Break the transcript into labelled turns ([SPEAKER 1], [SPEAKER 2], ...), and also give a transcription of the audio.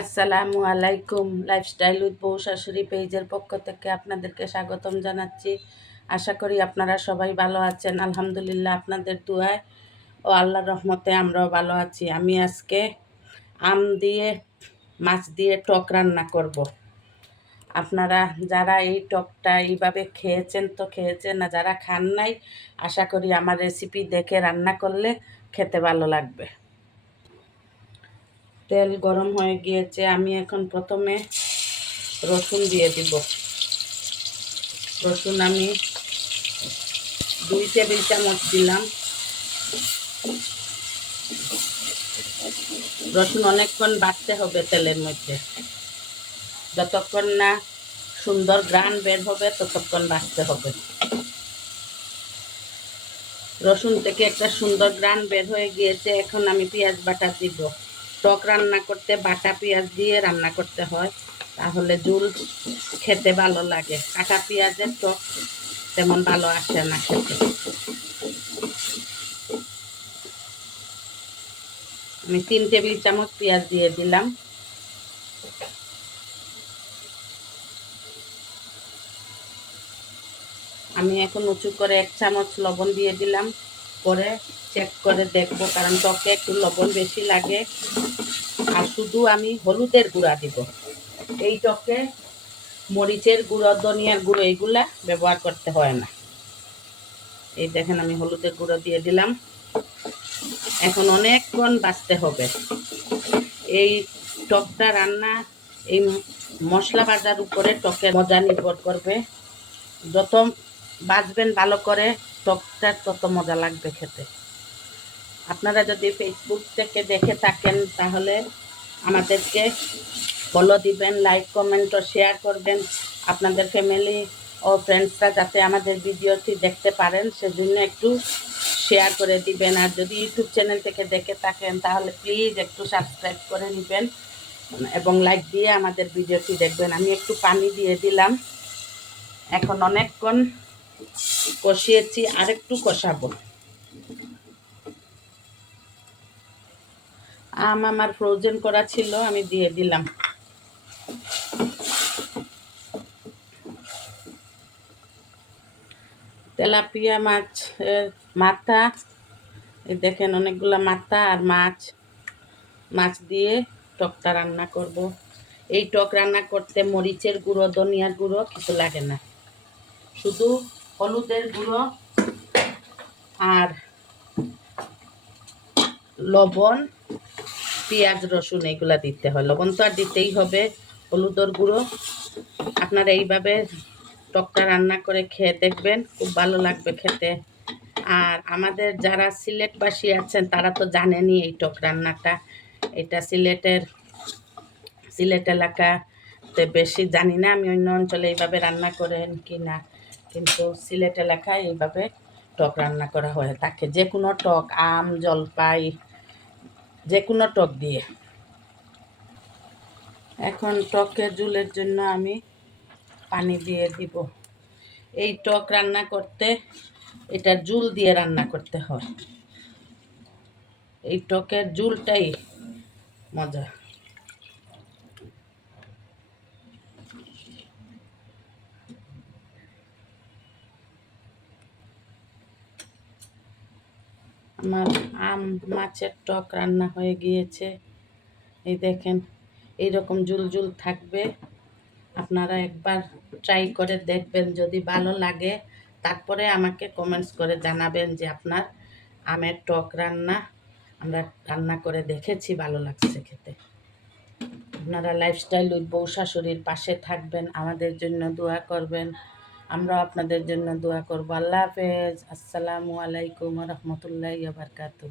[SPEAKER 1] আসসালামু আলাইকুম। Lifestyle with বউ শাশুড়ি পেজের পক্ষ থেকে আপনাদেরকে স্বাগতম জানাচ্ছি। আশা করি আপনারা সবাই ভালো আছেন। আলহামদুলিল্লাহ আপনাদের দুয়ায় ও আল্লাহর রহমতে আমরাও ভালো আছি। আমি আজকে আম দিয়ে, মাছ দিয়ে টক রান্না করব। আপনারা যারা এই টকটা এইভাবে খেয়েছেন তো খেয়েছেন, না যারা খান নাই, আশা করি আমার রেসিপি দেখে রান্না করলে খেতে ভালো লাগবে। তেল গরম হয়ে গিয়েছে, আমি এখন প্রথমে রসুন দিয়ে দিব। রসুন আমি দুই টেবিল চামচ দিলাম। রসুন অনেকক্ষণ বাটতে হবে তেলের মধ্যে। যতক্ষণ না সুন্দর গ্রান বের হবে, ততক্ষণ বাটতে হবে। রসুন থেকে একটা সুন্দর গ্রান বের হয়ে গিয়েছে, এখন আমি পেঁয়াজ বাটা দিব। টক রান্না করতে, বাটা পেঁয়াজ দিয়ে রান্না করতে হয়। তাহলে জুল খেতে ভালো লাগে। কাটা পেঁয়াজের টক তেমন ভালো আসে না খেতে। আমি তিন টেবিল চামচ পেঁয়াজ দিয়ে দিলাম। আমি এখন উঁচু করে এক চামচ লবণ দিয়ে দিলাম। পরে চেক করে দেখব, কারণ টকে একটু লবণ বেশি লাগে। আর শুধু আমি হলুদের গুঁড়া দিব। এই টকে মরিচের গুঁড়ো, ধনিয়ার গুঁড়ো এইগুলা ব্যবহার করতে হয় না। এই দেখেন আমি হলুদের গুঁড়ো দিয়ে দিলাম। এখন অনেকক্ষণ বাঁচতে হবে। এই টকটা রান্না, এই মশলা বাজার উপরে টকের মজা নির্ভর করবে। যত বাঁচবেন ভালো করে টকটা তত মজা লাগবে খেতে। আপনারা যদি ফেসবুক থেকে দেখে থাকেন, তাহলে আমাদেরকে ফলো দিবেন লাইক কমেন্ট ও শেয়ার করবেন। আপনাদের ফ্যামিলি ও ফ্রেন্ডসরা যাতে আমাদের ভিডিওটি দেখতে পারেন, সেজন্য একটু শেয়ার করে দিবেন। আর যদি ইউটিউব চ্যানেল থেকে দেখে থাকেন, তাহলে প্লিজ একটু সাবস্ক্রাইব করে নেবেন এবং লাইক দিয়ে আমাদের ভিডিওটি দেখবেন। আমি একটু পানি দিয়ে দিলাম। এখন অনেকক্ষণ কষিয়েছি, আরেকটু কষাবো। আম আমার ফ্রোজেন করা ছিল, আমি দিয়ে দিলাম। তেলাপিয়া মাছ মাথা এই দেখেন অনেকগুলো মাথা আর মাছ। মাছ দিয়ে টকটা রান্না করব। এই টক রান্না করতে মরিচের গুঁড়ো, ধনিয়ার গুঁড়ো কিছু লাগে না। শুধু হলুদের গুঁড়ো আর লবণ, পেঁয়াজ, রসুন এইগুলা দিতে হয়। লবণ তো আর দিতেই হবে, হলুদর গুঁড়ো। আপনারা এইভাবে টকটা রান্না করে খেয়ে দেখবেন, খুব ভালো লাগবে খেতে। আর আমাদের যারা সিলেটবাসী আছেন, তারা তো জানেনই এই টক রান্নাটা। এটা সিলেটের, সিলেট এলাকাতে বেশি জানি না আমি অন্য অঞ্চলে এইভাবে রান্না করেন কি না কিন্তু সিলেট এলাকায় এইভাবে টক রান্না করা হয়ে। থাকে যে কোনো টক, আম, জলপাই যে কোনো টক দিয়ে। এখন টকের জুলের জন্য আমি পানি দিয়ে দিব। এই টক রান্না করতে, এটা জুল দিয়ে রান্না করতে হয়। এই টকের জুলটাই মজা। আমার আম, মাছের টক রান্না হয়ে গিয়েছে। এই দেখেন, এইরকম জুল থাকবে। আপনারা একবার ট্রাই করে দেখবেন, যদি ভালো লাগে। তারপরে আমাকে কমেন্টস করে জানাবেন যে আপনার আমের টক রান্না আমরা রান্না করে দেখেছি, ভালো লাগছে খেতে। আপনারা লাইফস্টাইল উইথ বউ শাশুড়ির পাশে থাকবেন, আমাদের জন্য দোয়া করবেন। আমরাও আপনাদের জন্য দোয়া করব। আল্লাহ হাফেজ। আসসালামু আলাইকুম রহমতুল্লাহ বারকাতু